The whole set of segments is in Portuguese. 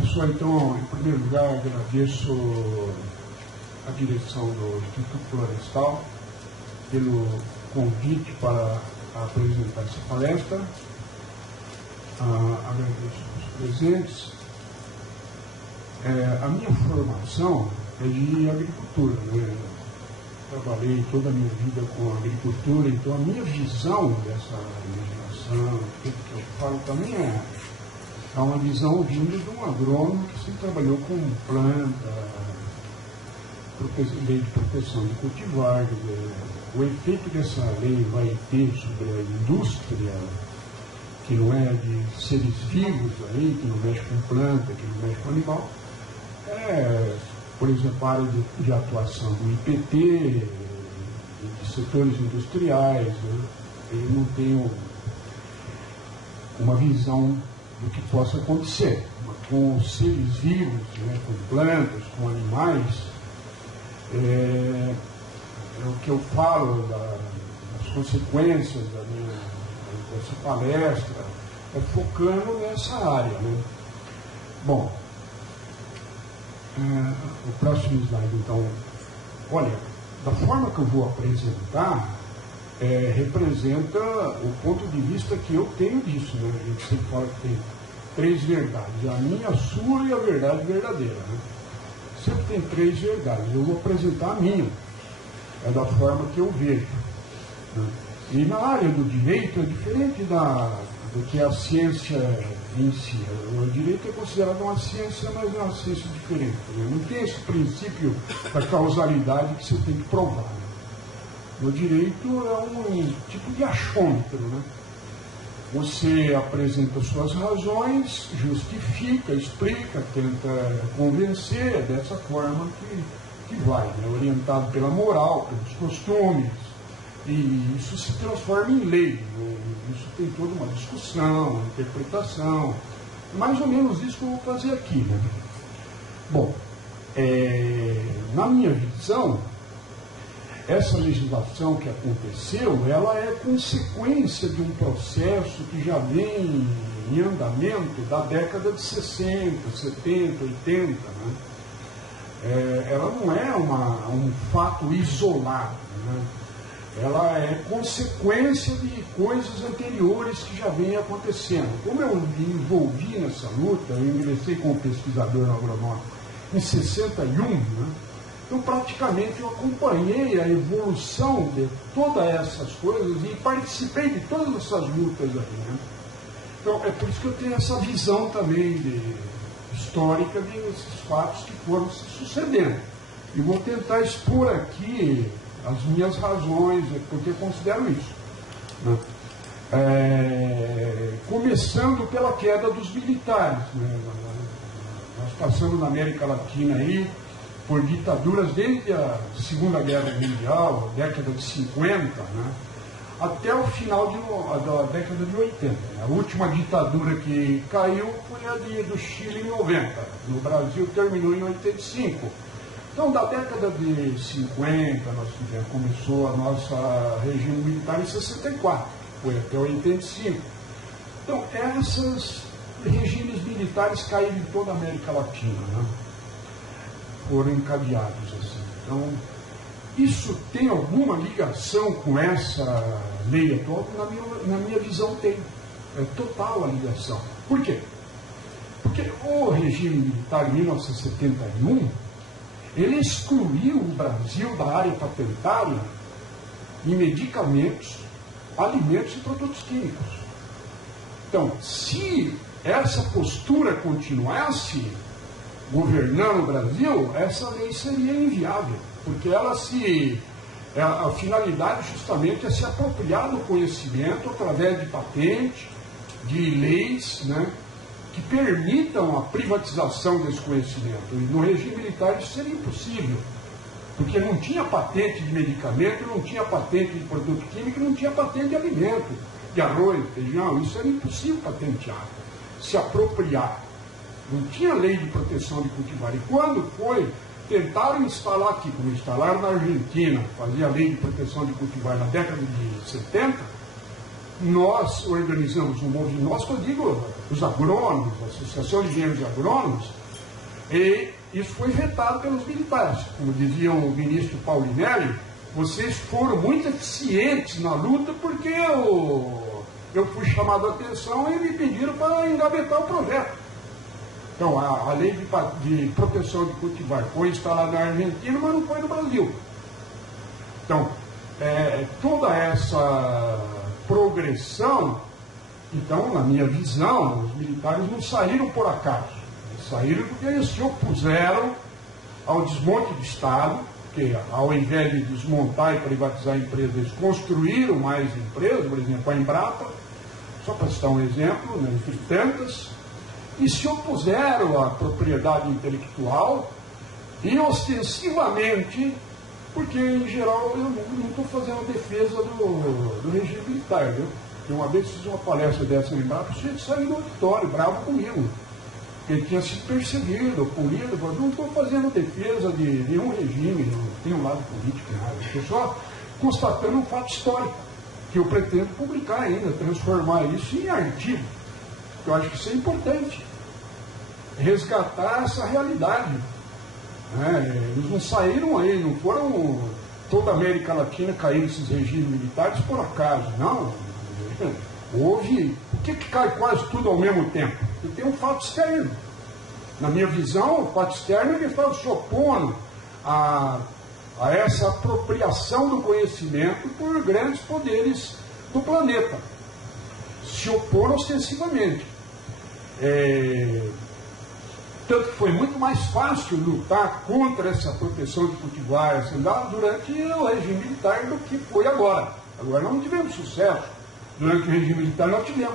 Pessoal, então, em primeiro lugar, agradeço a direção do Instituto Florestal pelo convite para apresentar essa palestra. Agradeço os presentes. A minha formação é de agricultura, né? Trabalhei toda a minha vida com agricultura, então a minha visão dessa legislação, tudo que eu falo também é uma visão vinda de um agrônomo que sempre trabalhou com planta, lei de proteção de cultivar. O efeito dessa lei vai ter sobre a indústria, que não é de seres vivos aí, que não mexe com planta, que não mexe com animal, por exemplo, a área de atuação do IPT, de setores industriais, né? Eu não tenho uma visão do que possa acontecer. Com seres vivos, né? Com plantas, com animais, o que eu falo das consequências dessa palestra é focando nessa área, né? Bom, o próximo slide, então. Olha, da forma que eu vou apresentar, representa o ponto de vista que eu tenho disso, né? A gente sempre fala que tem três verdades, a minha, a sua e a verdade verdadeira, né? Sempre tem três verdades, eu vou apresentar a minha, da forma que eu vejo, né? E na área do direito é diferente do que a ciência em si. O direito é considerado uma ciência, mas é uma ciência diferente, né? Não tem esse princípio da causalidade que você tem que provar, né? O direito é um tipo de achômetro, né? Você apresenta suas razões, justifica, explica, tenta convencer, é dessa forma que vai, né? Orientado pela moral, pelos costumes, e isso se transforma em lei, né? Isso tem toda uma discussão, uma interpretação, mais ou menos isso que eu vou fazer aqui, né? Bom, na minha visão, essa legislação que aconteceu, ela é consequência de um processo que já vem em andamento da década de 60, 70, 80, né? Ela não é um fato isolado, né? Ela é consequência de coisas anteriores que já vêm acontecendo. Como eu me envolvi nessa luta, eu ingressei como pesquisador agronômico em 61, né? Então praticamente eu acompanhei a evolução de todas essas coisas e participei de todas essas lutas aí, né? Então é por isso que eu tenho essa visão também histórica desses fatos que foram se sucedendo. E vou tentar expor aqui as minhas razões, porque eu considero isso, né? Começando pela queda dos militares, né? Nós passamos na América Latina aí por ditaduras desde a Segunda Guerra Mundial, década de 50, né? Até o final da década de 80. A última ditadura que caiu foi a do Chile em 90. No Brasil terminou em 85. Então, da década de 50, começou a nossa regime militar em 64, foi até 85. Então, esses regimes militares caíram em toda a América Latina, né? Foram encadeados assim. Então, isso tem alguma ligação com essa lei atual? Na minha visão tem. É total a ligação. Por quê? Porque o regime militar em 1971, ele excluiu o Brasil da área patentária em medicamentos, alimentos e produtos químicos. Então, se essa postura continuasse governando o Brasil, essa lei seria inviável, porque a finalidade justamente é se apropriar do conhecimento através de patente, de leis, né, que permitam a privatização desse conhecimento. E no regime militar isso seria impossível, porque não tinha patente de medicamento, não tinha patente de produto químico, não tinha patente de alimento, de arroz, feijão, isso era impossível patentear, se apropriar. Não tinha lei de proteção de cultivar. E quando tentaram instalar aqui, como instalaram na Argentina, fazia a lei de proteção de cultivar na década de 70, nós organizamos um movimento, nós que eu digo, os agrônomos, a Associação de Engenheiros e Agrônomos, e isso foi vetado pelos militares. Como dizia o ministro Paulinelli, vocês foram muito eficientes na luta porque eu fui chamado a atenção e me pediram para engavetar o projeto. Então, a lei de proteção de cultivar foi instalada na Argentina, mas não foi no Brasil. Então, toda essa progressão, então, na minha visão, os militares não saíram por acaso. Eles saíram porque eles se opuseram ao desmonte do Estado, que ao invés de desmontar e privatizar empresas, eles construíram mais empresas, por exemplo, a Embrapa, só para citar um exemplo, né, entre tantas, e se opuseram à propriedade intelectual e ostensivamente, porque em geral eu não estou fazendo defesa do regime militar, viu? Eu uma vez fiz uma palestra dessa em Embrapa, o sujeito saiu do auditório, bravo comigo. Ele tinha sido perseguido, punido, eu não estou fazendo defesa de nenhum regime, não tem um lado político, nada. Estou só constatando um fato histórico, que eu pretendo publicar ainda, transformar isso em artigo. Eu acho que isso é importante. Resgatar essa realidade. Eles não saíram aí, não foram toda a América Latina cair nesses regimes militares por acaso, não. Houve. Por que cai quase tudo ao mesmo tempo? Porque tem um fato externo. Na minha visão, o fato externo ele está se opondo a essa apropriação do conhecimento por grandes poderes do planeta. Se opor ostensivamente. Tanto que foi muito mais fácil lutar contra essa proteção de cultivares durante o regime militar do que foi agora. Agora nós não tivemos sucesso. Durante o regime militar nós tivemos.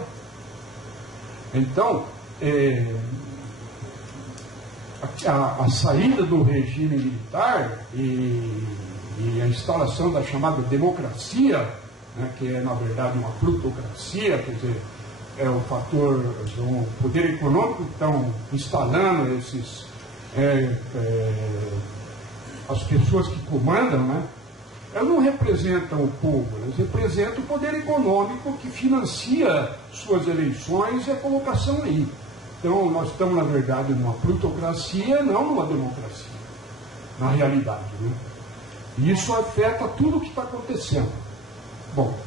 Então, a saída do regime militar e a instalação da chamada democracia, né, que é na verdade uma plutocracia, quer dizer, é o fator do poder econômico que estão instalando as pessoas que comandam, né? Elas não representam o povo, elas representam o poder econômico que financia suas eleições e a colocação aí. Então, nós estamos, na verdade, numa plutocracia, não numa democracia, na realidade, né? E isso afeta tudo o que está acontecendo. Bom,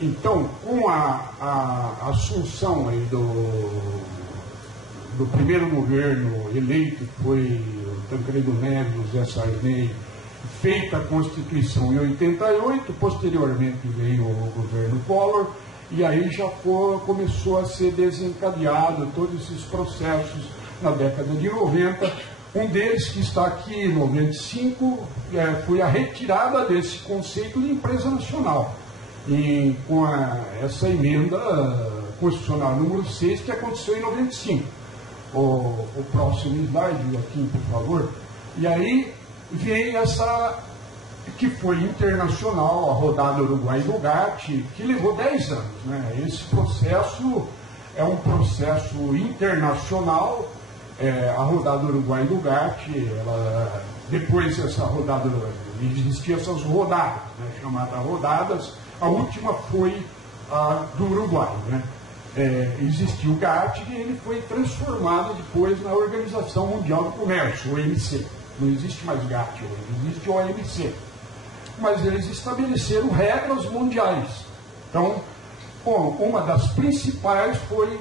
então, com a assunção aí do primeiro governo eleito, que foi o Tancredo Neves, José Sarney, feita a Constituição em 88, posteriormente veio o governo Collor, e aí já começou a ser desencadeado todos esses processos na década de 90. Um deles, que está aqui em 95, foi a retirada desse conceito de empresa nacional. E com essa emenda constitucional número 6, que aconteceu em 95. O próximo slide, aqui, por favor. E aí veio essa, que foi internacional, a rodada Uruguai-Lugatti, que levou 10 anos. Né? Esse processo é um processo internacional. A rodada Uruguai-Lugatti, depois dessa rodada, existiam essas rodadas, né, chamadas rodadas. A última foi a do Uruguai. Né? Existiu o GATT e ele foi transformado depois na Organização Mundial do Comércio, OMC. Não existe mais GATT hoje, existe OMC. Mas eles estabeleceram regras mundiais. Então, uma das principais foi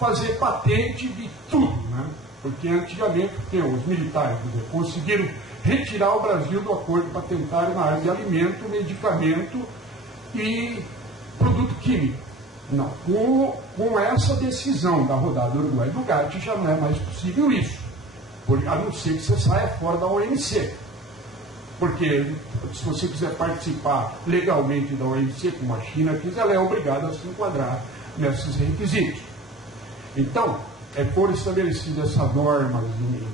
fazer patente de tudo, né? Porque antigamente os militares conseguiram retirar o Brasil do acordo patentário na área de alimento, medicamento e produto químico. Não, com essa decisão da rodada Uruguai do GATT já não é mais possível isso, a não ser que você saia fora da OMC. Porque se você quiser participar legalmente da OMC, como a China quis, ela é obrigada a se enquadrar nesses requisitos. Então, foram estabelecidas essas normas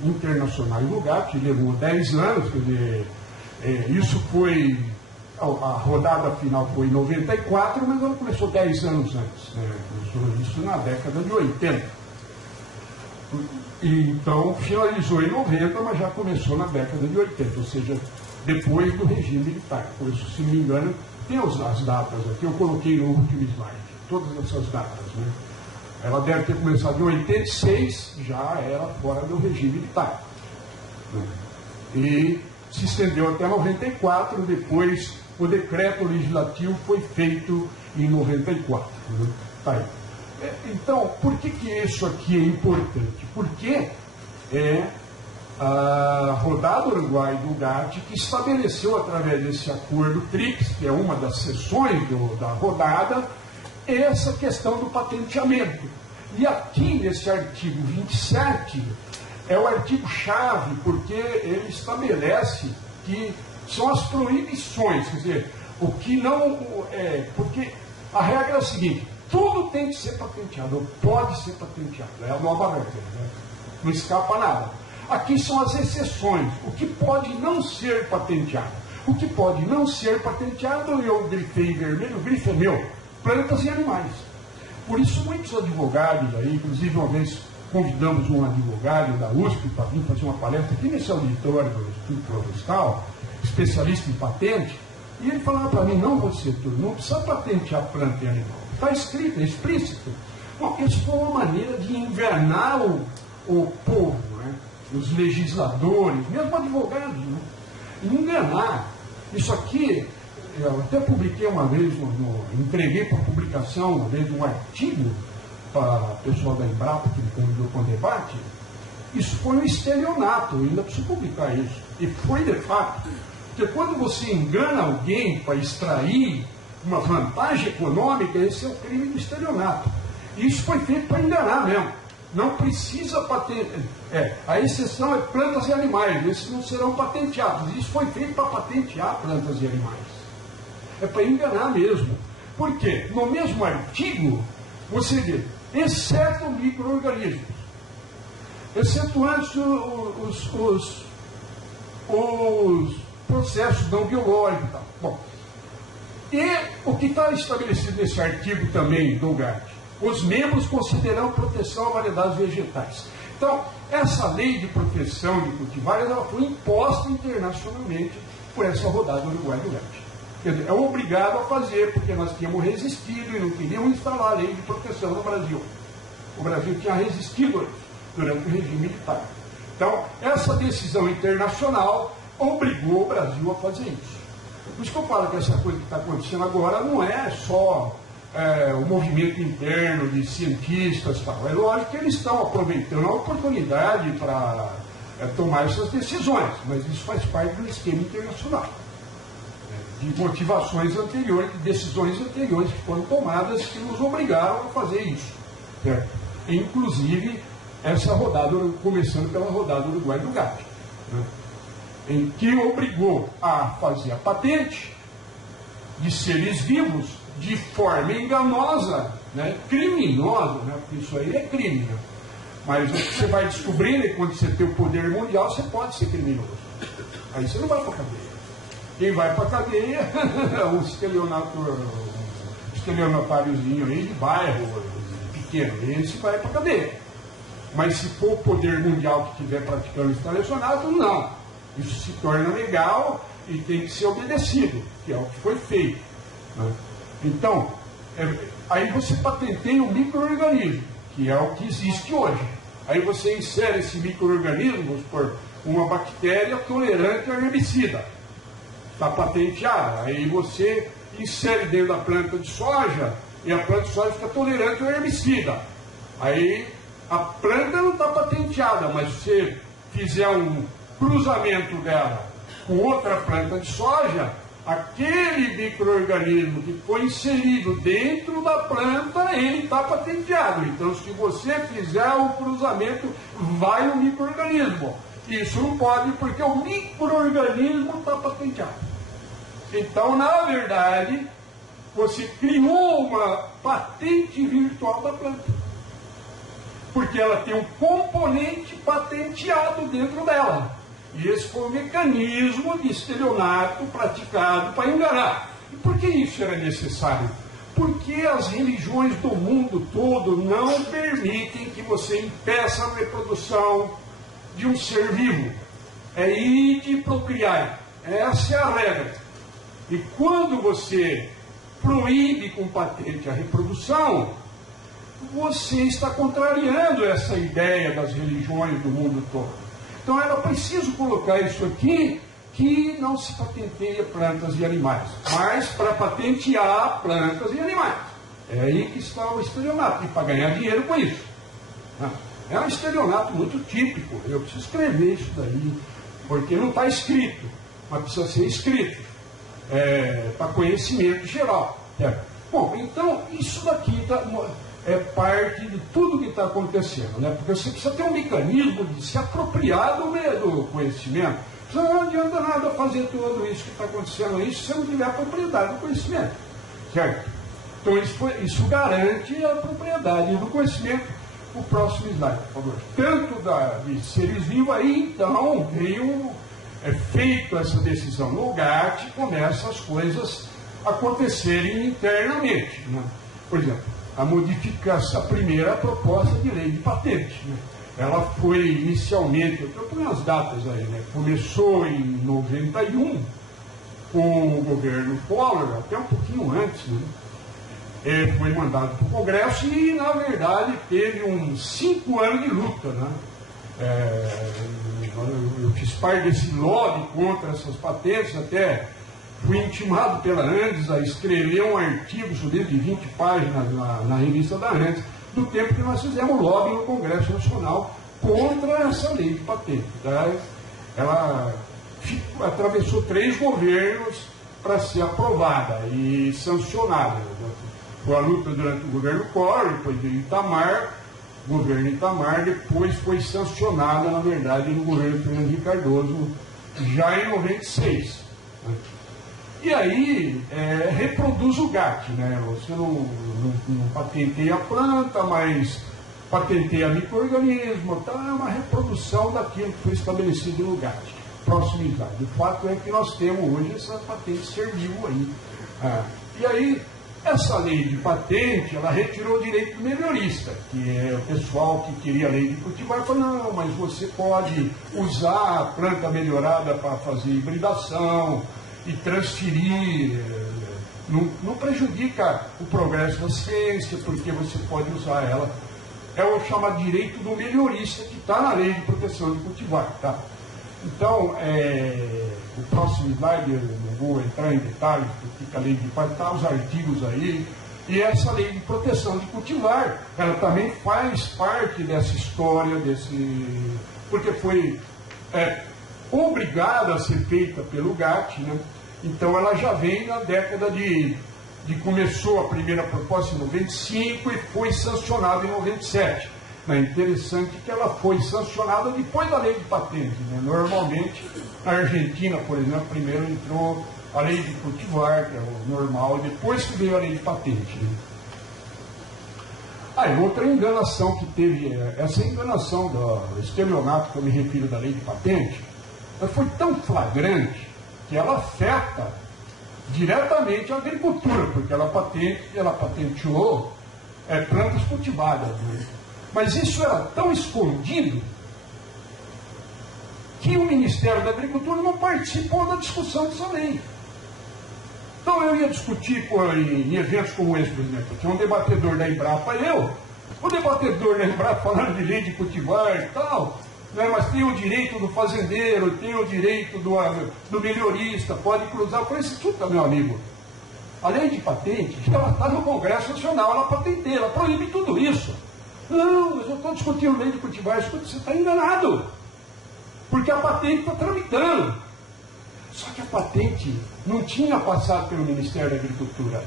internacionais do GATT, levou 10 anos, quer dizer, isso foi, a rodada final foi em 94, mas ela começou 10 anos antes, né? Começou isso na década de 80. E, então, finalizou em 90, mas já começou na década de 80, ou seja, depois do regime militar. Começou, se não me engano, tem as datas aqui, eu coloquei no último slide, todas essas datas, né? Ela deve ter começado em 86, já era fora do regime militar, né? E se estendeu até 94, depois o decreto legislativo foi feito em 94, né? Tá aí. Então, por que isso aqui é importante? Porque é a rodada Uruguai do GATT que estabeleceu, através desse acordo TRIPS, que é uma das seções da rodada, essa questão do patenteamento. E aqui, nesse artigo 27, é o artigo-chave, porque ele estabelece que são as proibições, quer dizer, o que não é, porque a regra é a seguinte: tudo tem que ser patenteado, ou pode ser patenteado, é a nova regra, né? Não escapa nada. Aqui são as exceções, o que pode não ser patenteado. O que pode não ser patenteado, eu grifei vermelho, o grifo é meu, plantas e animais. Por isso, muitos advogados aí, inclusive uma vez convidamos um advogado da USP para vir fazer uma palestra aqui nesse auditório do Instituto Florestal, especialista em patente, e ele falava para mim: não, você, não precisa patentear planta e animal. Está escrito, é explícito. Bom, isso foi uma maneira de enganar o povo, né? Os legisladores, mesmo advogados, né? Enganar. Isso aqui, eu até publiquei uma vez, entreguei para publicação uma vez um artigo para o pessoal da Embrapa, que me convidou para o debate. Isso foi um estelionato, eu ainda preciso publicar isso. E foi de fato. Porque quando você engana alguém para extrair uma vantagem econômica, esse é o crime do estelionato. E isso foi feito para enganar mesmo. Não precisa patentear. A exceção é plantas e animais, esses não serão patenteados. Isso foi feito para patentear plantas e animais. É para enganar mesmo. Por quê? No mesmo artigo, você vê, exceto micro-organismos, excetuando os processos não biológicos e tal. Bom, e o que está estabelecido nesse artigo também do GATT? Os membros considerarão proteção a variedades vegetais. Então, essa lei de proteção de cultivares, ela foi imposta internacionalmente por essa rodada Uruguai do GATT. Quer dizer, é obrigado a fazer, porque nós tínhamos resistido e não queríamos instalar a lei de proteção no Brasil. O Brasil tinha resistido durante o regime militar. Então, essa decisão internacional obrigou o Brasil a fazer isso. Por isso que eu falo que essa coisa que está acontecendo agora não é só o movimento interno de cientistas e tal. É lógico que eles estão aproveitando a oportunidade para tomar essas decisões, mas isso faz parte do esquema internacional, de motivações anteriores, de decisões anteriores que foram tomadas que nos obrigaram a fazer isso, certo? Inclusive essa rodada, começando pela rodada Uruguai do GATT, né? Em que obrigou a fazer a patente de seres vivos de forma enganosa, né? Criminosa, né? Porque isso aí é crime, né? Mas o que você vai descobrindo é que quando você tem o poder mundial, você pode ser criminoso. Aí você não vai para a cadeia. Quem vai para a cadeia é um estelionatáriozinho aí de bairro pequeno. Esse vai para a cadeia. Mas se for o poder mundial que estiver praticando estelionato, não. Isso se torna legal e tem que ser obedecido, que é o que foi feito, né? Então, aí você patenteia um micro-organismo, que é o que existe hoje. Aí você insere esse micro-organismo, vamos supor, uma bactéria tolerante ao herbicida. Está patenteada. Aí você insere dentro da planta de soja, e a planta de soja fica tolerante ao herbicida. Aí a planta não está patenteada, mas se você fizer um cruzamento dela com outra planta de soja, aquele micro-organismo que foi inserido dentro da planta, ele está patenteado. Então, se você fizer o cruzamento, vai o micro-organismo. Isso não pode, porque o micro-organismo está patenteado. Então, na verdade, você criou uma patente virtual da planta. Porque ela tem um componente patenteado dentro dela. E esse foi um mecanismo de estelionato praticado para enganar. E por que isso era necessário? Porque as religiões do mundo todo não permitem que você impeça a reprodução de um ser vivo. É ide procriar. Essa é a regra. E quando você proíbe com patente a reprodução, você está contrariando essa ideia das religiões do mundo todo. Então era preciso colocar isso aqui, que não se patenteia plantas e animais, mas para patentear plantas e animais. É aí que está o estelionato, e para ganhar dinheiro com isso. É um estelionato muito típico. Eu preciso escrever isso daí, porque não está escrito, mas precisa ser escrito, para conhecimento geral. Bom, então isso daqui é parte de tudo que está acontecendo, né? Porque você precisa ter um mecanismo de se apropriar do conhecimento. Não adianta nada fazer tudo isso que está acontecendo aí se você não tiver a propriedade do conhecimento, certo? Então isso garante a propriedade do conhecimento. O próximo slide, por favor. Tanto de seres vivos aí, então, veio feito essa decisão no GATT, começam as coisas acontecerem internamente, né? Por exemplo, a primeira proposta de lei de patente, né? Ela foi inicialmente, eu estou com as datas aí, né? Começou em 91 com o governo Collor, até um pouquinho antes, né? Foi mandado para o Congresso e, na verdade, teve uns 5 anos de luta, né? Eu fiz parte desse lobby contra essas patentes, até fui intimado pela Andes a escrever um artigo de 20 páginas na revista da Andes, do tempo que nós fizemos lobby no Congresso Nacional contra essa lei de patente. Ela atravessou 3 governos para ser aprovada e sancionada. Foi a luta durante o governo Collor, depois veio Itamar, governo Itamar, depois foi sancionada, na verdade, no governo Fernando Henrique Cardoso, já em 96. E aí, reproduz o GATT, né? Você não patenteia a planta, mas patenteia micro-organismo, tá? É uma reprodução daquilo que foi estabelecido no GATT. Próximo slide. O fato é que nós temos hoje essa patente ser vivo aí. E aí, essa lei de patente, ela retirou o direito do melhorista, que é o pessoal que queria a lei de cultivar, falou, não, mas você pode usar a planta melhorada para fazer hibridação e transferir, não prejudica o progresso da ciência, porque você pode usar ela. É o chamado direito do melhorista, que está na lei de proteção de cultivar, tá? Então, o próximo slide, eu não vou entrar em detalhes, porque a lei de patente está os artigos aí, e essa lei de proteção de cultivar, ela também faz parte dessa história, porque foi obrigada a ser feita pelo GATT, né? Então ela já vem na década começou a primeira proposta em 95 e foi sancionada em 97. É interessante que ela foi sancionada depois da lei de patente, né? Normalmente, na Argentina, por exemplo, primeiro entrou a lei de cultivar, que é o normal, e depois que veio a lei de patente, né? Outra enganação que teve, essa enganação do estelionato que eu me refiro da lei de patente, ela foi tão flagrante que ela afeta diretamente a agricultura, porque ela patenteou plantas cultivadas, né? Mas isso era tão escondido que o Ministério da Agricultura não participou da discussão dessa lei. Então eu ia discutir em eventos como esse, por exemplo, tinha um debatedor da Embrapa, o debatedor da Embrapa falando de lei de cultivar e tal, né, mas tem o direito do fazendeiro, tem o direito do melhorista, pode cruzar. Eu falei, escuta, meu amigo, a lei de patente, ela está no Congresso Nacional, ela patenteia, ela proíbe tudo isso. Não, mas eu estou discutindo lei de cultivar. Escuta, você está enganado. Porque a patente está tramitando. Só que a patente não tinha passado pelo Ministério da Agricultura.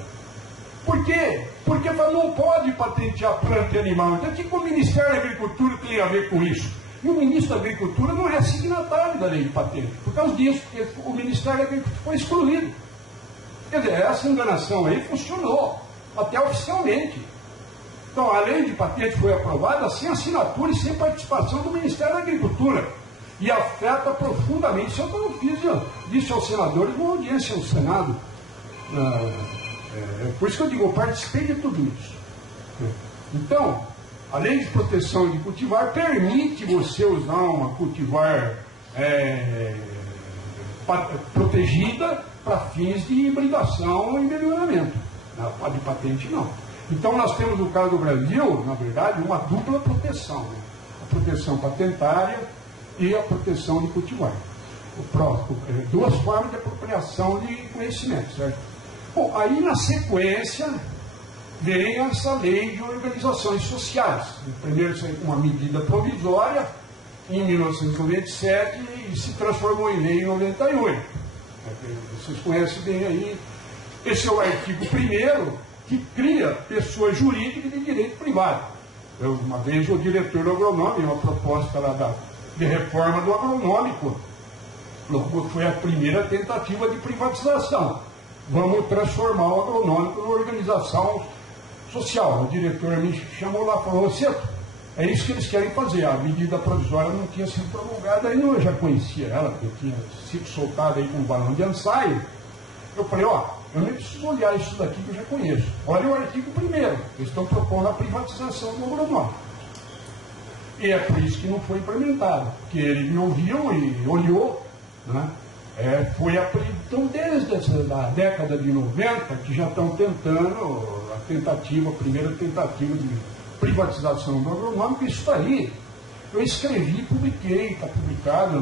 Por quê? Porque não pode patentear planta e animal. Então o que o Ministério da Agricultura tem a ver com isso? E o ministro da Agricultura não é signatário da lei de patente. Por causa disso, porque o Ministério da Agricultura foi excluído. Quer dizer, essa enganação aí funcionou, até oficialmente. Então, a lei de patente foi aprovada sem assinatura e sem participação do Ministério da Agricultura. E afeta profundamente. Isso eu fiz, disse aos senadores numa audiência no Senado. Por isso que eu digo, eu participei de tudo isso. Então, a lei de proteção de cultivar permite você usar uma cultivar protegida, para fins de hibridação e melhoramento. De patente, não. Então, nós temos, no caso do Brasil, na verdade, uma dupla proteção, né? A proteção patentária e a proteção de cultivar. Duas formas de apropriação de conhecimento, certo? Bom, aí, na sequência, vem essa lei de organizações sociais. Primeiro saiu com uma medida provisória, em 1997, e se transformou em lei em 98. Vocês conhecem bem aí. Esse é o artigo 1º, que cria pessoa jurídica de direito privado. Uma vez o diretor do agronômico, uma proposta lá de reforma do agronômico, foi a primeira tentativa de privatização. Vamos transformar o agronômico numa organização social. O diretor me chamou lá e falou: Ceto, é isso que eles querem fazer. A medida provisória não tinha sido promulgada, aí eu já conhecia ela, porque tinha sido soltada aí com um balão de ensaio. Eu falei: eu nem preciso olhar isso daqui que eu já conheço. Olha o artigo 1º, eles estão propondo a privatização do agronômico. E é por isso que não foi implementado, porque ele me ouviu e olhou, né? Então, desde a década de 90, que já estão tentando a primeira tentativa de privatização do agronômico. Isso aí eu escrevi e publiquei, está publicado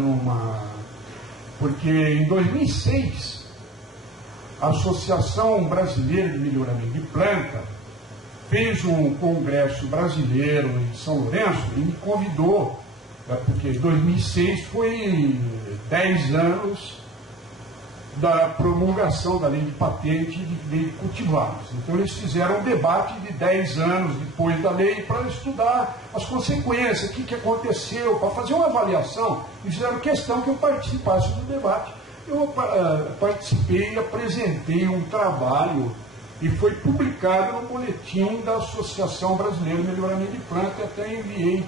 porque em 2006 a Associação Brasileira de Melhoramento de Planta fez um congresso brasileiro em São Lourenço e me convidou, porque 2006 foi 10 anos da promulgação da lei de patente e de lei de cultivares. Então eles fizeram um debate de 10 anos depois da lei para estudar as consequências, o que aconteceu, para fazer uma avaliação, e fizeram questão que eu participasse do debate. Eu participei e apresentei um trabalho e foi publicado no boletim da Associação Brasileira de Melhoramento de Planta, e até enviei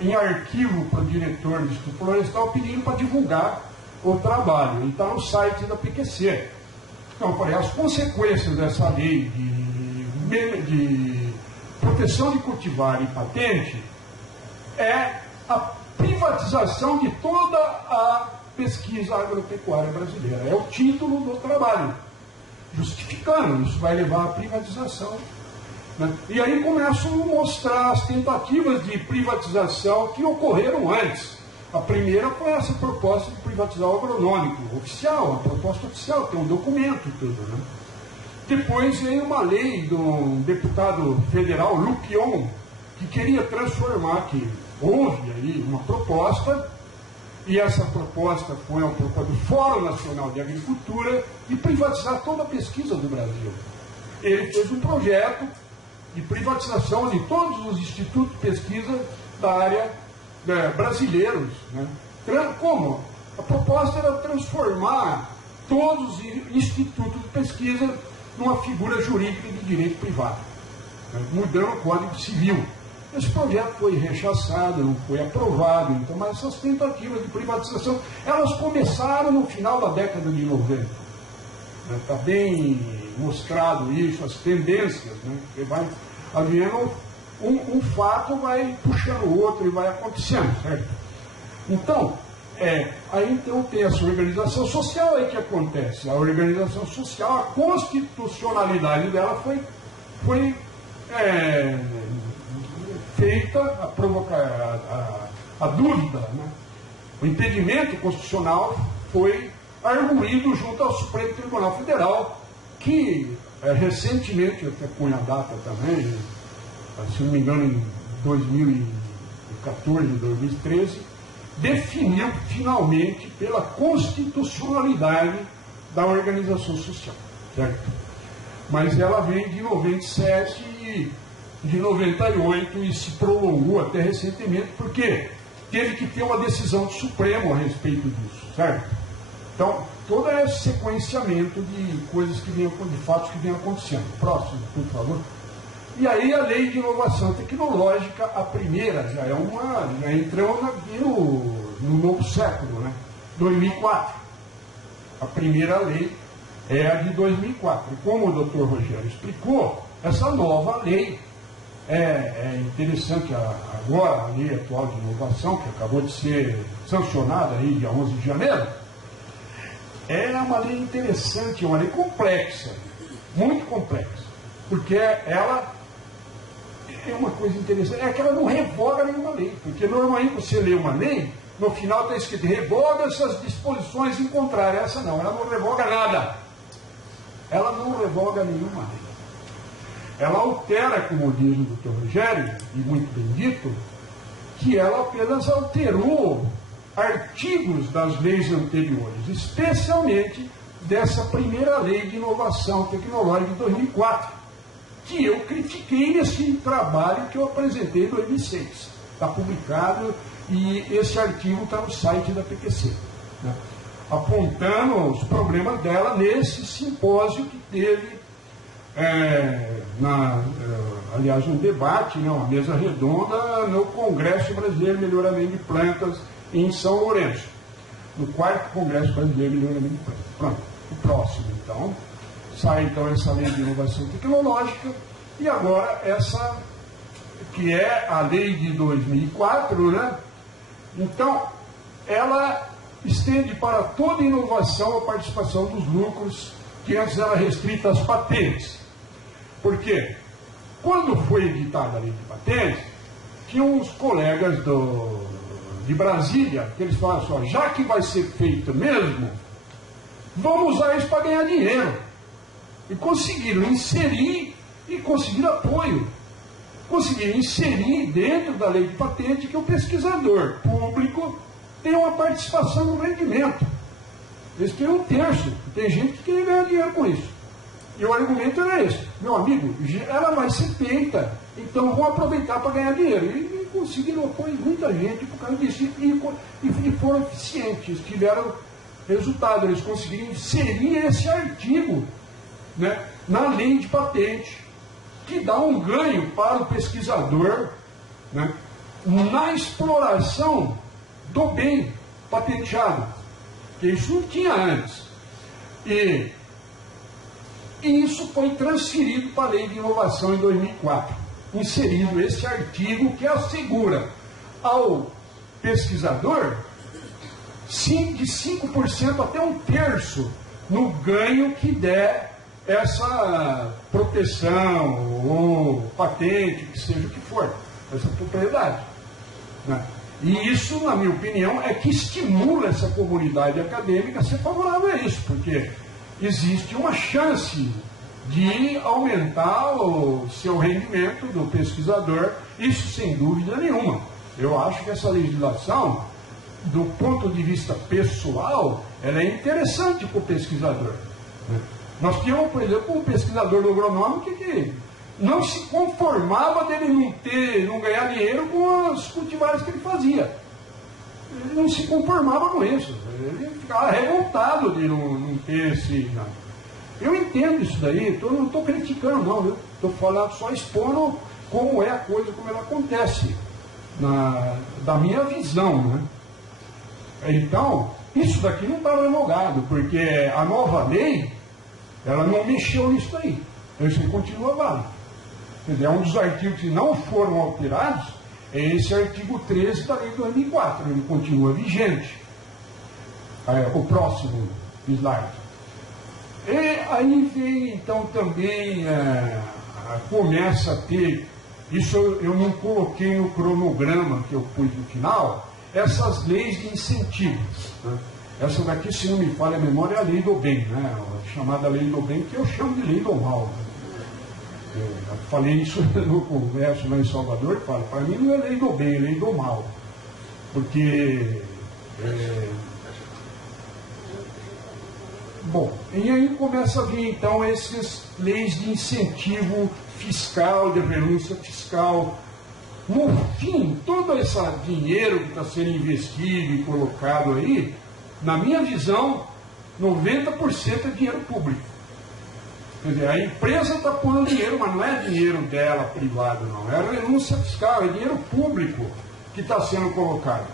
em arquivo para o diretor do Instituto Florestal pedindo para divulgar o trabalho, e está no site da PQC. Então, eu falei, as consequências dessa lei de proteção de cultivar e patente é a privatização de toda a pesquisa agropecuária brasileira. É o título do trabalho, justificando, isso vai levar à privatização. Né? E aí começo a mostrar as tentativas de privatização que ocorreram antes. A primeira foi essa proposta de privatizar o agronômico, oficial, a proposta oficial, tem um documento e tudo. Né? Depois veio uma lei do deputado federal, Lupion, que queria transformar, que houve aí uma proposta, e essa proposta foi uma proposta do Fórum Nacional de Agricultura, de privatizar toda a pesquisa do Brasil. Ele fez um projeto de privatização de todos os institutos de pesquisa da área brasileiros. Né? Como? A proposta era transformar todos os institutos de pesquisa numa figura jurídica de direito privado, né? Mudando o Código Civil. Esse projeto foi rechaçado, não foi aprovado, então, mas essas tentativas de privatização, elas começaram no final da década de 90. Está bem mostrado isso, as tendências, né? Que vai havendo um fato, vai puxando o outro e vai acontecendo, certo? Então, aí então tem essa organização social aí que acontece. A organização social, a constitucionalidade dela foi feita a provocar a dúvida, né? O impedimento constitucional foi arguído junto ao Supremo Tribunal Federal, que recentemente, até põe a data também, se não me engano, em 2014, 2013, definiu finalmente pela constitucionalidade da organização social, certo? Mas ela vem de 97 e de 98 e se prolongou até recentemente, porque teve que ter uma decisão do Supremo a respeito disso, certo? Então, todo esse sequenciamento de coisas de fatos que vem acontecendo. Próximo, por favor. E aí a lei de inovação tecnológica, a primeira, já entramos aqui no novo século, né? 2004. A primeira lei é a de 2004. E como o doutor Rogério explicou, essa nova lei é interessante agora, a lei atual de inovação, que acabou de ser sancionada aí dia 11 de janeiro, é uma lei interessante, uma lei complexa, muito complexa, porque ela é uma coisa interessante, é que ela não revoga nenhuma lei, porque normalmente você lê uma lei, no final está escrito, revoga essas disposições em contrário. Essa não, ela não revoga nada. Ela não revoga nenhuma lei. Ela altera, como diz o doutor Rogério, e muito bem dito, que ela apenas alterou artigos das leis anteriores, especialmente dessa primeira lei de inovação tecnológica de 2004, que eu critiquei nesse trabalho que eu apresentei em 2006. Está publicado e esse artigo está no site da PQC, né, apontando os problemas dela nesse simpósio que teve, aliás, um debate, né, uma mesa redonda no Congresso Brasileiro de Melhoramento de Plantas em São Lourenço, no 4º Congresso Brasileiro de Melhoramento de Plantas. Pronto, o próximo, então. Sai, então, essa lei de inovação tecnológica e agora essa, que é a lei de 2004, né? Então, ela estende para toda inovação a participação dos lucros, que antes era restrita às patentes. Por quê? Quando foi editada a lei de patentes, tinha uns colegas de Brasília, que eles falaram assim, já que vai ser feito mesmo, vamos usar isso para ganhar dinheiro. E conseguiram inserir e conseguir apoio. Conseguiram inserir dentro da lei de patente que o pesquisador público tem uma participação no rendimento. Eles têm 1/3. Tem gente que quer ganhar dinheiro com isso. E o argumento era esse. Meu amigo, ela vai ser feita, então vão aproveitar para ganhar dinheiro. E conseguiram apoio de muita gente por causa disso. E foram eficientes, tiveram resultado. Eles conseguiram inserir esse artigo, né, na lei de patente, que dá um ganho para o pesquisador, né, na exploração do bem patenteado, que isso não tinha antes. E isso foi transferido para a lei de inovação em 2004, inserido esse artigo que assegura ao pesquisador de 5% até 1/3 no ganho que der essa proteção ou patente, que seja o que for, essa propriedade, né? E isso, na minha opinião, é que estimula essa comunidade acadêmica a ser favorável a isso, porque existe uma chance de aumentar o seu rendimento do pesquisador, isso sem dúvida nenhuma. Eu acho que essa legislação, do ponto de vista pessoal, ela é interessante para o pesquisador, né? Nós tínhamos, por exemplo, um pesquisador do agronômico que não se conformava dele não ganhar dinheiro com as cultivares que ele fazia. Ele não se conformava com isso. Ele ficava revoltado de não ter esse... Não. Eu entendo isso daí, não estou criticando, não. Estou falando, só expondo como é a coisa, como ela acontece, da minha visão, né? Então, isso daqui não está revogado, porque a nova lei, ela não mexeu nisso daí. Então isso aí continua válido. Quer dizer, um dos artigos que não foram alterados é esse artigo 13 da lei de 2004. Ele continua vigente. O próximo slide. E aí vem, então, também, começa a ter, isso eu não coloquei no cronograma que eu pus no final, essas leis de incentivos, né? Essa daqui, se não me falha a memória, é a lei do bem, né? A chamada lei do bem, que eu chamo de lei do mal. Eu falei isso no congresso lá em Salvador, para mim não é lei do bem, é lei do mal. Porque... Bom, e aí começa a vir então essas leis de incentivo fiscal, de renúncia fiscal. No fim, todo esse dinheiro que está sendo investido e colocado aí, na minha visão, 90% é dinheiro público. Quer dizer, a empresa está pondo dinheiro, mas não é dinheiro dela privado, não. É renúncia fiscal, é dinheiro público que está sendo colocado.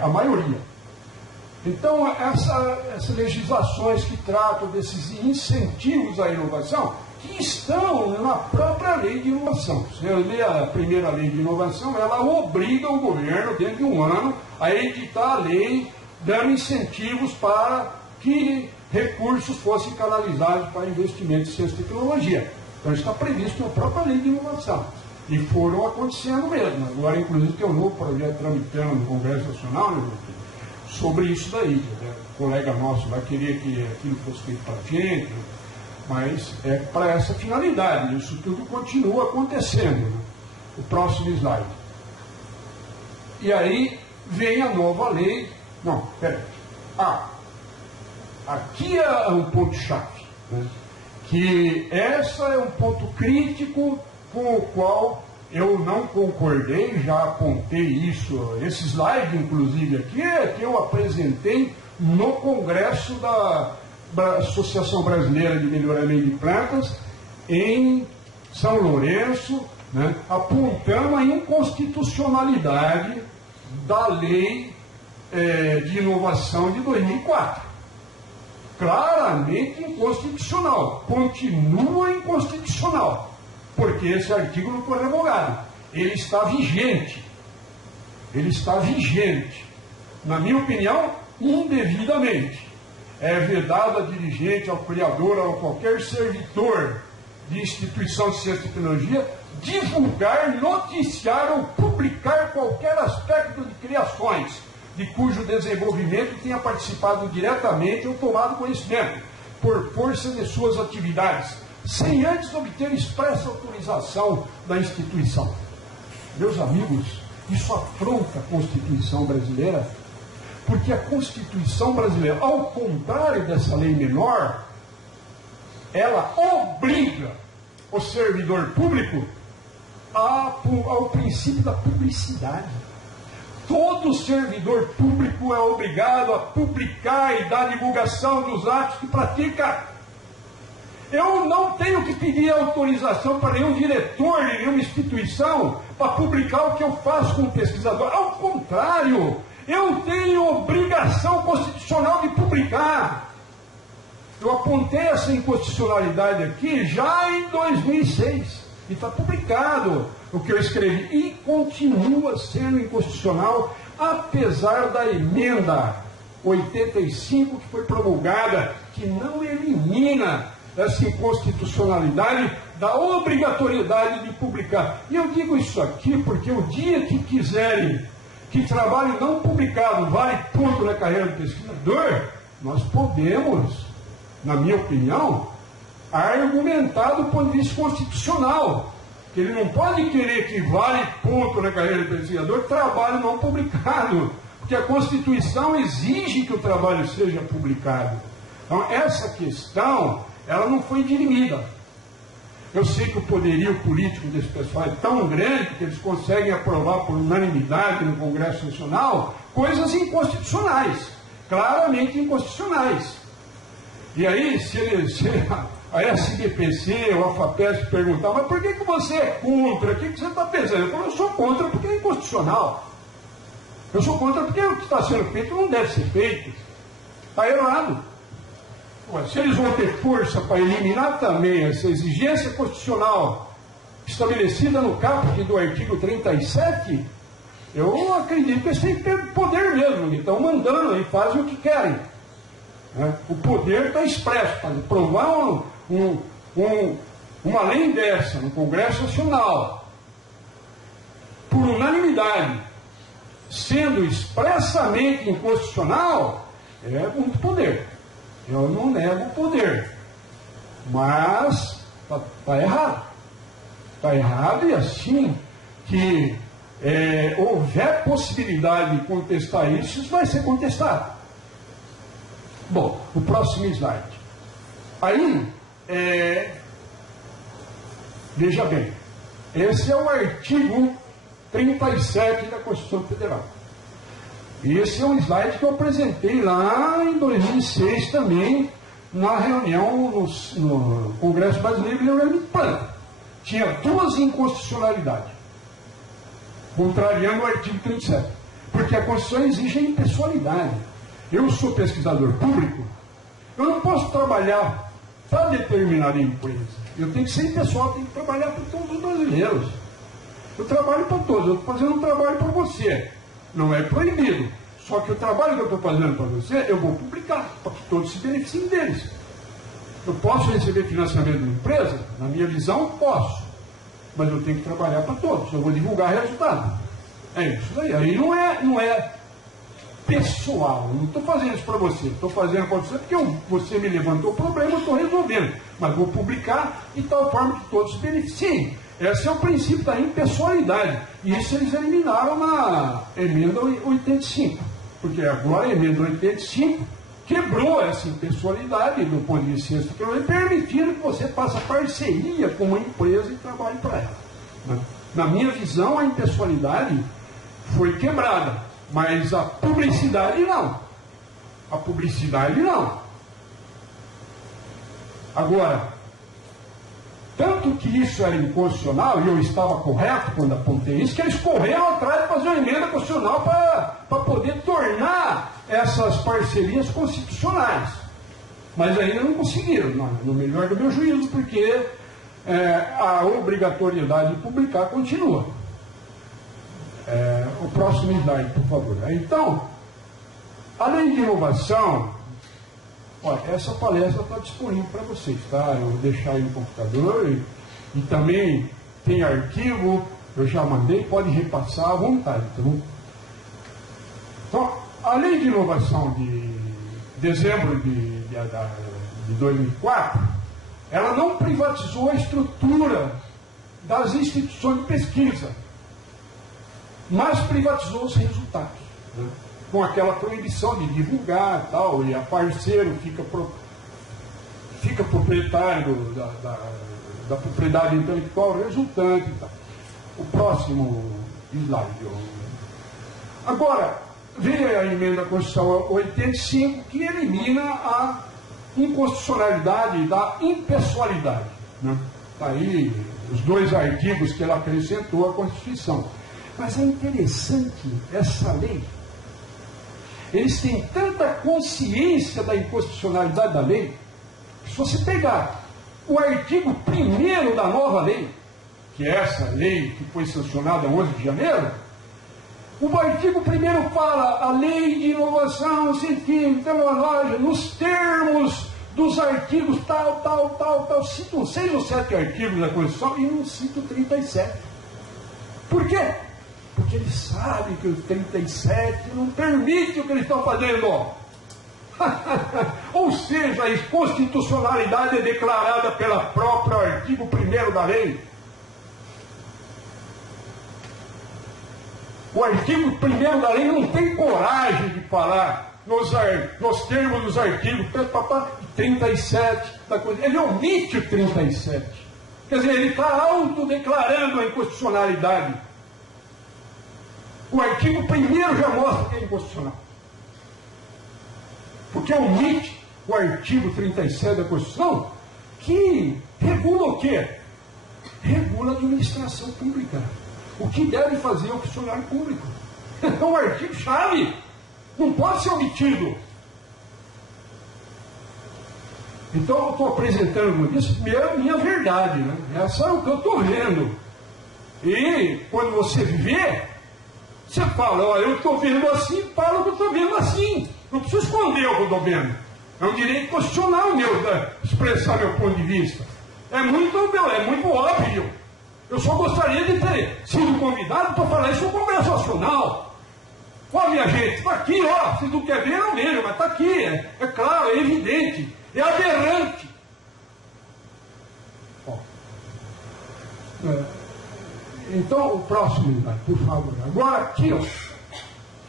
A maioria. Então, essas legislações que tratam desses incentivos à inovação, que estão na própria lei de inovação. Se eu ler a primeira lei de inovação, ela obriga o governo, dentro de um ano, a editar a lei dando incentivos para que recursos fossem canalizados para investimentos em ciência e tecnologia. Então está previsto na própria lei de inovação. E foram acontecendo mesmo. Agora, inclusive, tem um novo projeto tramitando no Congresso Nacional, né, sobre isso daí. Né? O colega nosso lá queria que aquilo fosse feito para a gente, mas é para essa finalidade. Isso tudo continua acontecendo. Né? O próximo slide. E aí vem a nova lei. Não, peraí. Aqui é um ponto-chave. Né? Que essa é um ponto crítico com o qual eu não concordei, já apontei isso, esse slide, inclusive, aqui, é que eu apresentei no Congresso da Associação Brasileira de Melhoramento de Plantas, em São Lourenço, né, apontando a inconstitucionalidade da Lei de Inovação de 2004. Claramente inconstitucional, continua inconstitucional. Porque esse artigo não foi revogado. Ele está vigente. Ele está vigente. Na minha opinião, indevidamente. É vedado a dirigente, ao criador, a qualquer servidor de instituição de ciência e tecnologia divulgar, noticiar ou publicar qualquer aspecto de criações de cujo desenvolvimento tenha participado diretamente ou tomado conhecimento por força de suas atividades, sem antes obter expressa autorização da instituição. Meus amigos, isso afronta a Constituição brasileira, porque a Constituição brasileira, ao contrário dessa lei menor, ela obriga o servidor público ao princípio da publicidade. Todo servidor público é obrigado a publicar e dar divulgação dos atos que pratica. Eu não tenho que pedir autorização para nenhum diretor de nenhuma instituição para publicar o que eu faço como pesquisador. Ao contrário, eu tenho obrigação constitucional de publicar. Eu apontei essa inconstitucionalidade aqui já em 2006. E está publicado o que eu escrevi. E continua sendo inconstitucional, apesar da emenda 85 que foi promulgada, que não elimina essa inconstitucionalidade da obrigatoriedade de publicar. E eu digo isso aqui porque o dia que quiserem que trabalho não publicado vale ponto na carreira do pesquisador, nós podemos, na minha opinião, argumentar do ponto de vista constitucional, que ele não pode querer que vale ponto na carreira do pesquisador trabalho não publicado, porque a Constituição exige que o trabalho seja publicado. Então, essa questão, ela não foi dirimida. Eu sei que o poderio político desse pessoal é tão grande que eles conseguem aprovar por unanimidade no Congresso Nacional coisas inconstitucionais, claramente inconstitucionais. E aí, se a SBPC ou a FAPESP perguntar, mas por que você é contra? O que você está pensando? Eu falo, eu sou contra porque é inconstitucional. Eu sou contra porque o que está sendo feito não deve ser feito. Está errado. Se eles vão ter força para eliminar também essa exigência constitucional estabelecida no caput do artigo 37, eu acredito que eles têm que ter poder mesmo. Estão mandando e fazem o que querem. O poder está expresso para aprovar uma lei dessa no Congresso Nacional, por unanimidade, sendo expressamente inconstitucional, é muito poder. Eu não nego o poder, mas está errado. Está errado, e assim que houver possibilidade de contestar isso, isso vai ser contestado. Bom, o próximo slide. Aí, veja bem, esse é o artigo 37 da Constituição Federal. E esse é um slide que eu apresentei lá em 2006 também, na reunião no Congresso Brasileiro de Melhoramento de Plantas. Tinha duas inconstitucionalidades, contrariando o artigo 37. Porque a Constituição exige a impessoalidade. Eu sou pesquisador público, eu não posso trabalhar para determinada empresa. Eu tenho que ser impessoal, tenho que trabalhar para todos os brasileiros. Eu trabalho para todos, eu estou fazendo um trabalho para você. Não é proibido. Só que o trabalho que eu estou fazendo para você, eu vou publicar, para que todos se beneficiem deles. Eu posso receber financiamento de uma empresa? Na minha visão, posso. Mas eu tenho que trabalhar para todos. Eu vou divulgar resultado. É isso daí. Aí não é pessoal. Eu não estou fazendo isso para você. Estou fazendo para você porque você me levantou o problema, eu estou resolvendo. Mas vou publicar de tal forma que todos se beneficiem. Esse é o princípio da impessoalidade. E isso eles eliminaram na emenda 85. Porque agora a emenda 85 quebrou essa impessoalidade do ponto de vista econômico, permitindo que você faça parceria com uma empresa e trabalhe para ela. Na minha visão, a impessoalidade foi quebrada, mas a publicidade não. A publicidade não. Agora, tanto que isso era inconstitucional, e eu estava correto quando apontei isso, que eles correram atrás de fazer uma emenda constitucional para poder tornar essas parcerias constitucionais. Mas ainda não conseguiram, no melhor do meu juízo, porque a obrigatoriedade de publicar continua. O próximo slide, por favor. Então, além de inovação, olha, essa palestra está disponível para vocês, tá? Eu vou deixar aí no computador e também tem arquivo, eu já mandei, pode repassar à vontade, tá bom? Então, a lei de inovação de dezembro de 2004, ela não privatizou a estrutura das instituições de pesquisa, mas privatizou os resultados, né? Com aquela proibição de divulgar tal, e a parceiro fica proprietário da propriedade intelectual resultante e tal. O próximo slide. Agora, veio a emenda constitucional 85 que elimina a inconstitucionalidade da impessoalidade. Né? Tá aí os dois artigos que ela acrescentou à Constituição. Mas é interessante essa lei. Eles têm tanta consciência da inconstitucionalidade da lei, que se você pegar o artigo 1º da nova lei, que é essa lei que foi sancionada 11 de janeiro, o artigo 1º fala a lei de inovação científica, tecnológica, nos termos dos artigos tal. Cito 6 ou 7 artigos da Constituição e não cito 37. Por quê? Porque eles sabem que o 37 não permite o que eles estão fazendo. Ou seja, a inconstitucionalidade é declarada pelo próprio artigo 1º da lei. O artigo 1º da lei não tem coragem de falar nos termos dos artigos 37 da coisa. Ele omite o 37. Quer dizer, ele está autodeclarando a inconstitucionalidade. O artigo 1º já mostra que é inconstitucional. Porque omite o artigo 37 da Constituição, que regula o quê? Regula a administração pública. O que deve fazer o funcionário público. É um artigo-chave. Não pode ser omitido. Então, eu estou apresentando com isso minha verdade. Né? Essa é o que eu estou vendo. E, quando você vê, você fala, olha, eu estou vendo assim, fala o que eu estou vendo assim. Não preciso esconder o que eu estou vendo. É um direito constitucional meu de expressar meu ponto de vista. É muito óbvio. Eu só gostaria de ter sido convidado para falar isso no Congresso Nacional. Ó, minha gente, está aqui, ó. Vocês não querem ver, não vejo, mas está aqui. É claro, é evidente. É aberrante. Ó. Então, o próximo, por favor. Agora aqui, ó.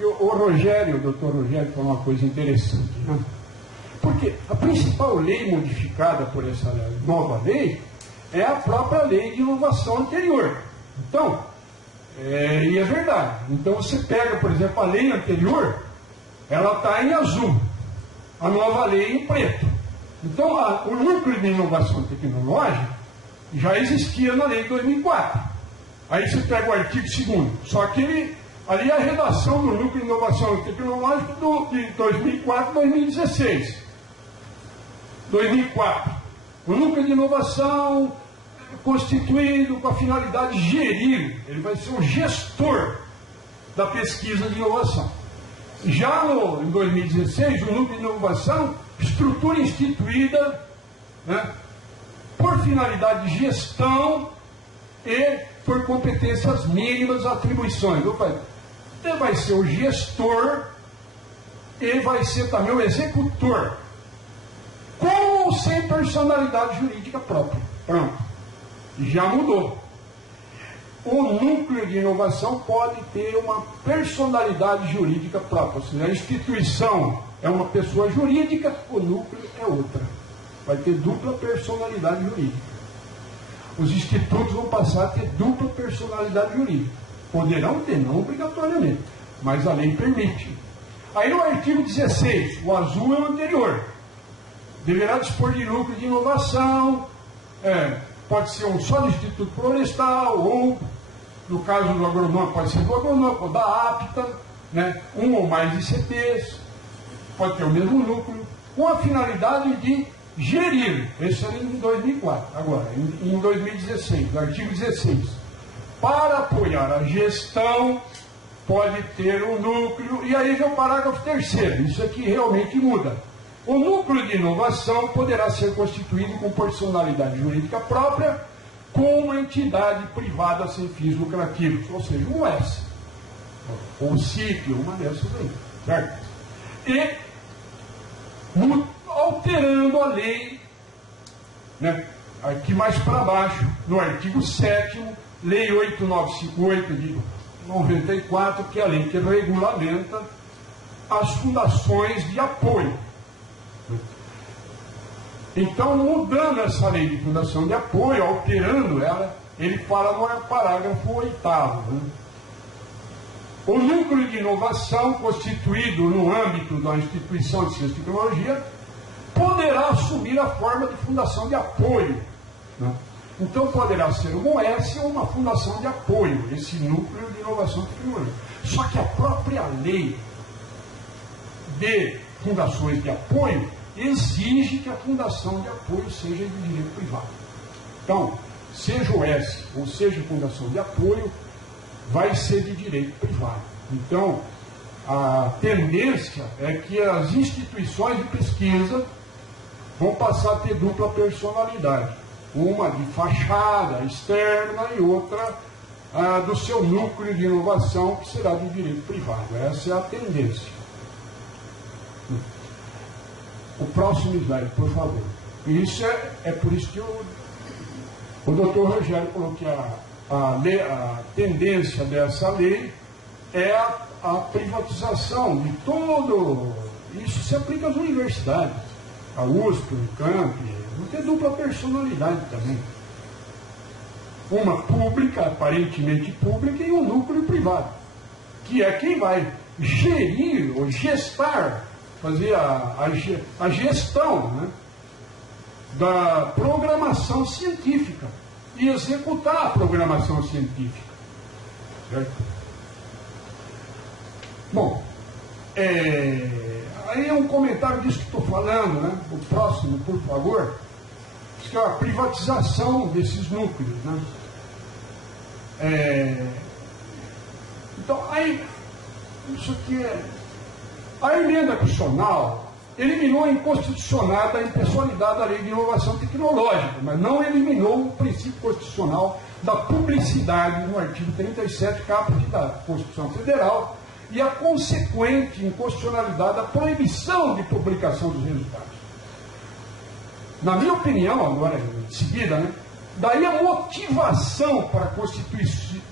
O Rogério, o doutor Rogério, falou uma coisa interessante. Né? Porque a principal lei modificada por essa nova lei é a própria lei de inovação anterior. Então, e é verdade. Então você pega, por exemplo, a lei anterior, ela está em azul. A nova lei em preto. Então, o núcleo de inovação tecnológica já existia na lei de 2004. Aí você pega o artigo 2º. Só que ali é a redação do núcleo de inovação tecnológica de 2004 e 2016. 2004. O núcleo de inovação constituído com a finalidade de gerir, ele vai ser o gestor da pesquisa de inovação. Já em 2016, o Núcleo de Inovação, estrutura instituída, né, por finalidade de gestão e por competências mínimas, atribuições. Ele vai ser o gestor e vai ser também o executor, com ou sem personalidade jurídica própria. Pronto. Já mudou. O núcleo de inovação pode ter uma personalidade jurídica própria. Ou seja, a instituição é uma pessoa jurídica, o núcleo é outra. Vai ter dupla personalidade jurídica. Os institutos vão passar a ter dupla personalidade jurídica. Poderão ter, não obrigatoriamente, mas a lei permite. Aí no artigo 16, o azul é o anterior. Deverá dispor de núcleo de inovação, pode ser um só do Instituto Florestal, ou, no caso do agronômico, pode ser do agronômico, ou da APTA, né? Um ou mais ICTs, pode ter o mesmo núcleo, com a finalidade de gerir. Esse era em 2004. Agora, em 2016, no artigo 16, para apoiar a gestão, pode ter um núcleo, e aí vem o parágrafo 3º, isso aqui realmente muda. O núcleo de inovação poderá ser constituído com personalidade jurídica própria, com uma entidade privada sem fins lucrativos, ou seja, um S, ou SIC, uma dessas aí, certo? E alterando a lei, né, aqui mais para baixo, no artigo 7º, Lei 8958 de 94, que é a lei que regulamenta as fundações de apoio. Então, mudando essa lei de fundação de apoio, alterando ela, ele fala no parágrafo 8º. Né? O núcleo de inovação, constituído no âmbito da instituição de ciência e tecnologia, poderá assumir a forma de fundação de apoio. Né? Então, poderá ser um OS ou uma fundação de apoio, esse núcleo de inovação e tecnologia. Só que a própria lei de fundações de apoio exige que a fundação de apoio seja de direito privado. Então, seja o S ou seja fundação de apoio, vai ser de direito privado. Então, a tendência é que as instituições de pesquisa vão passar a ter dupla personalidade. Uma de fachada externa e outra do seu núcleo de inovação, que será de direito privado. Essa é a tendência. O próximo slide, por favor. Isso é por isso que o doutor Rogério falou que a tendência dessa lei é a privatização de todo. Isso se aplica às universidades, a USP, o Unicamp, não tem dupla personalidade também. Uma pública, aparentemente pública, e um núcleo privado, que é quem vai gerir ou gestar, fazer a gestão, né, da programação científica e executar a programação científica. Certo? Bom, aí é um comentário disso que estou falando, né? O próximo, por favor. Diz que é a privatização desses núcleos, né? Então, aí, isso aqui é... A emenda constitucional eliminou a inconstitucionalidade da impessoalidade da Lei de Inovação Tecnológica, mas não eliminou o princípio constitucional da publicidade no artigo 37, caput da Constituição Federal, e a consequente inconstitucionalidade da proibição de publicação dos resultados. Na minha opinião, agora em seguida, né, daí a motivação para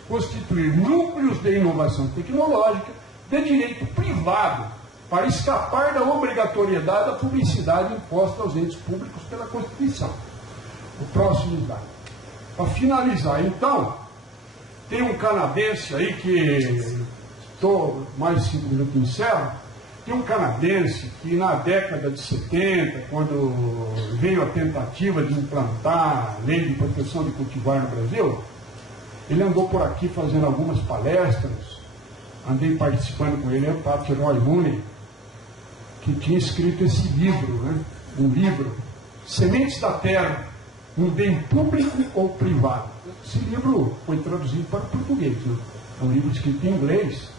constituir núcleos de inovação tecnológica de direito privado, para escapar da obrigatoriedade da publicidade imposta aos entes públicos pela Constituição. O próximo slide. Para finalizar, então, tem um canadense aí que estou mais 5 minutos encerro. Tem um canadense que na década de 70, quando veio a tentativa de implantar a lei de proteção de cultivar no Brasil, ele andou por aqui fazendo algumas palestras, andei participando com ele, é o Pat Roy Mooney, que tinha escrito esse livro, né? Um livro, Sementes da Terra, um bem público ou privado. Esse livro foi traduzido para o português, né? É um livro escrito em inglês.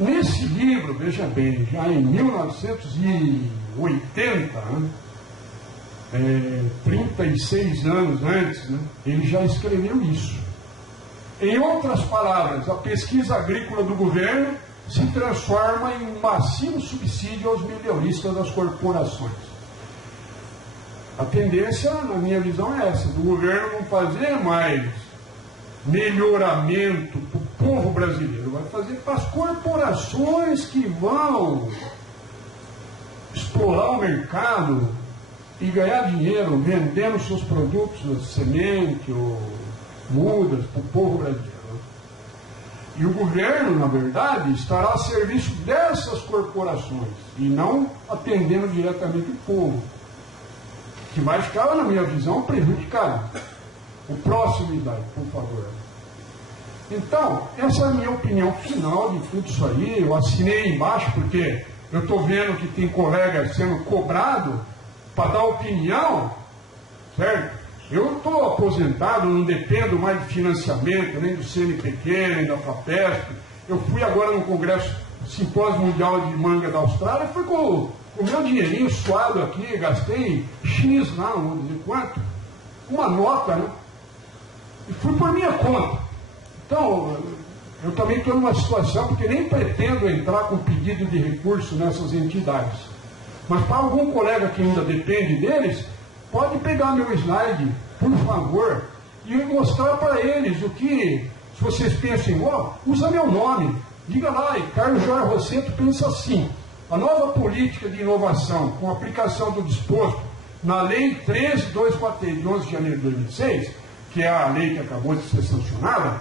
Nesse livro, veja bem, já em 1980, 36 anos antes, né, ele já escreveu isso. Em outras palavras, a pesquisa agrícola do governo se transforma em um massivo subsídio aos melhoristas das corporações. A tendência, na minha visão, é essa, do governo não fazer mais melhoramento para o povo brasileiro, vai fazer para as corporações que vão explorar o mercado e ganhar dinheiro vendendo seus produtos, semente ou mudas, para o povo brasileiro. E o governo, na verdade, estará a serviço dessas corporações e não atendendo diretamente o povo, que vai ficar, na minha visão, prejudicado. O próximo slide, por favor. Então, essa é a minha opinião final de tudo isso aí. Eu assinei embaixo porque eu estou vendo que tem colegas sendo cobrado para dar opinião, certo? Eu estou aposentado, não dependo mais de financiamento, nem do CNPq, nem da FAPESP. Eu fui agora no Congresso, Simpósio Mundial de Manga da Austrália, fui com o meu dinheirinho suado aqui, gastei X lá, não vou dizer quanto, uma nota, né? E fui por minha conta. Então, eu também estou numa situação, porque nem pretendo entrar com pedido de recurso nessas entidades. Mas para algum colega que ainda depende deles, pode pegar meu slide, por favor, e mostrar para eles o que, se vocês pensam, usa meu nome, diga lá, e Carlos Jorge Rosseto pensa assim: a nova política de inovação, com aplicação do disposto na Lei 13.243, de 11 de janeiro de 2006, que é a lei que acabou de ser sancionada,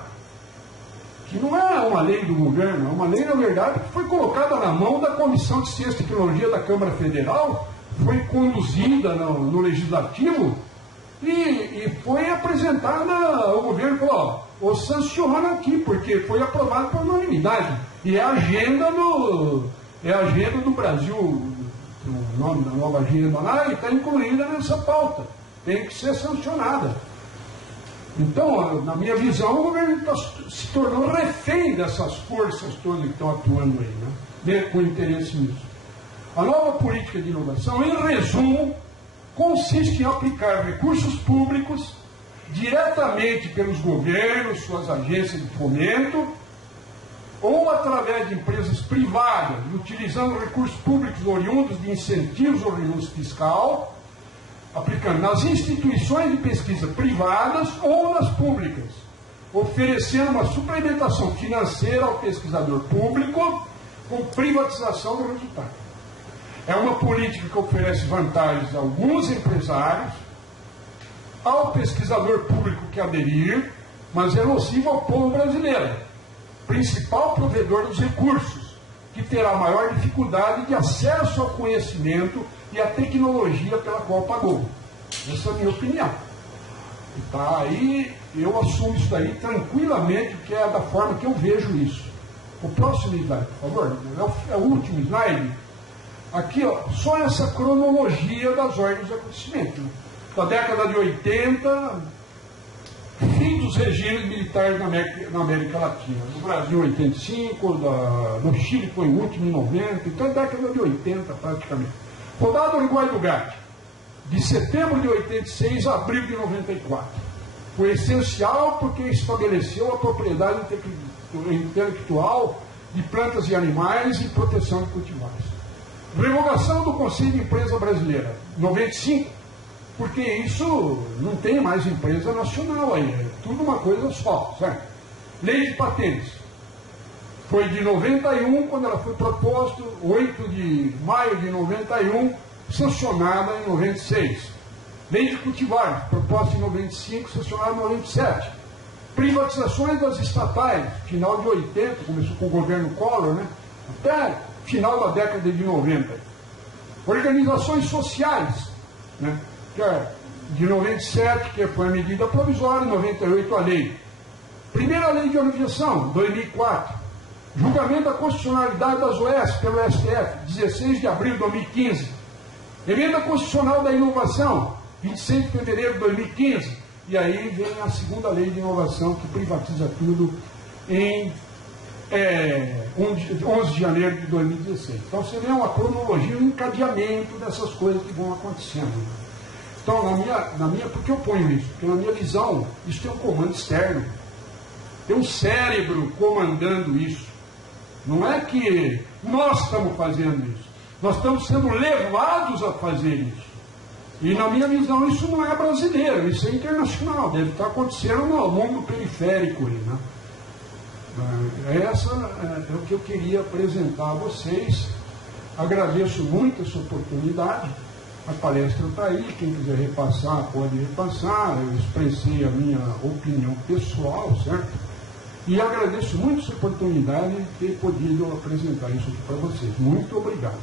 que não é uma lei do governo, é uma lei, na verdade, que foi colocada na mão da Comissão de Ciência e Tecnologia da Câmara Federal, foi conduzida no Legislativo e foi apresentada ao governo e falou, ou sanciona aqui, porque foi aprovado por unanimidade. E é a agenda do Brasil, o nome da nova agenda lá, e está incluída nessa pauta. Tem que ser sancionada. Então, na minha visão, o governo se tornou refém dessas forças todas que estão atuando aí, né? Com interesse nisso. A nova política de inovação, em resumo, consiste em aplicar recursos públicos diretamente pelos governos, suas agências de fomento, ou através de empresas privadas, utilizando recursos públicos oriundos de incentivos ou renúncia fiscal, aplicando nas instituições de pesquisa privadas ou nas públicas, oferecendo uma suplementação financeira ao pesquisador público com privatização do resultado. É uma política que oferece vantagens a alguns empresários, ao pesquisador público que aderir, mas é nociva ao povo brasileiro, principal provedor dos recursos, que terá maior dificuldade de acesso ao conhecimento e à tecnologia pela qual pagou. Essa é a minha opinião. E tá aí, eu assumo isso daí tranquilamente, que é da forma que eu vejo isso. O próximo slide, por favor, é o último slide. Aqui, ó, só essa cronologia das ordens de acontecimento. Da década de 80, fim dos regimes militares na América Latina. No Brasil, 85, no Chile foi o último, em 90, então é década de 80 praticamente. Rodada Uruguai do GATT, de setembro de 86 a abril de 94. Foi essencial porque estabeleceu a propriedade intelectual de plantas e animais e proteção de cultivares. Revogação do Conselho de Empresa Brasileira, 95, porque isso não tem mais empresa nacional aí, é tudo uma coisa só, certo? Lei de patentes, foi de 91, quando ela foi proposta, 8 de maio de 91, sancionada em 96. Lei de cultivares, proposta em 95, sancionada em 97. Privatizações das estatais, final de 80, começou com o governo Collor, né? Até final da década de 90. Organizações sociais, né? Que é de 97, que foi a medida provisória, 98 a lei. Primeira lei de aviação, 2004. Julgamento da constitucionalidade das OS pelo STF, 16 de abril de 2015. Emenda constitucional da inovação, 26 de fevereiro de 2015. E aí vem a segunda lei de inovação, que privatiza tudo em 11 de janeiro de 2016. Então você vê uma cronologia, um encadeamento dessas coisas que vão acontecendo. Então, por que eu ponho isso? Porque na minha visão, isso tem um comando externo. Tem um cérebro comandando isso. Não é que nós estamos fazendo isso. Nós estamos sendo levados a fazer isso. E na minha visão, isso não é brasileiro, isso é internacional. Deve estar acontecendo no mundo periférico aí, né? Essa é o que eu queria apresentar a vocês. Agradeço muito essa oportunidade. A palestra está aí, quem quiser repassar, pode repassar. Eu expressei a minha opinião pessoal, certo? E agradeço muito essa oportunidade de ter podido apresentar isso aqui para vocês. Muito obrigado.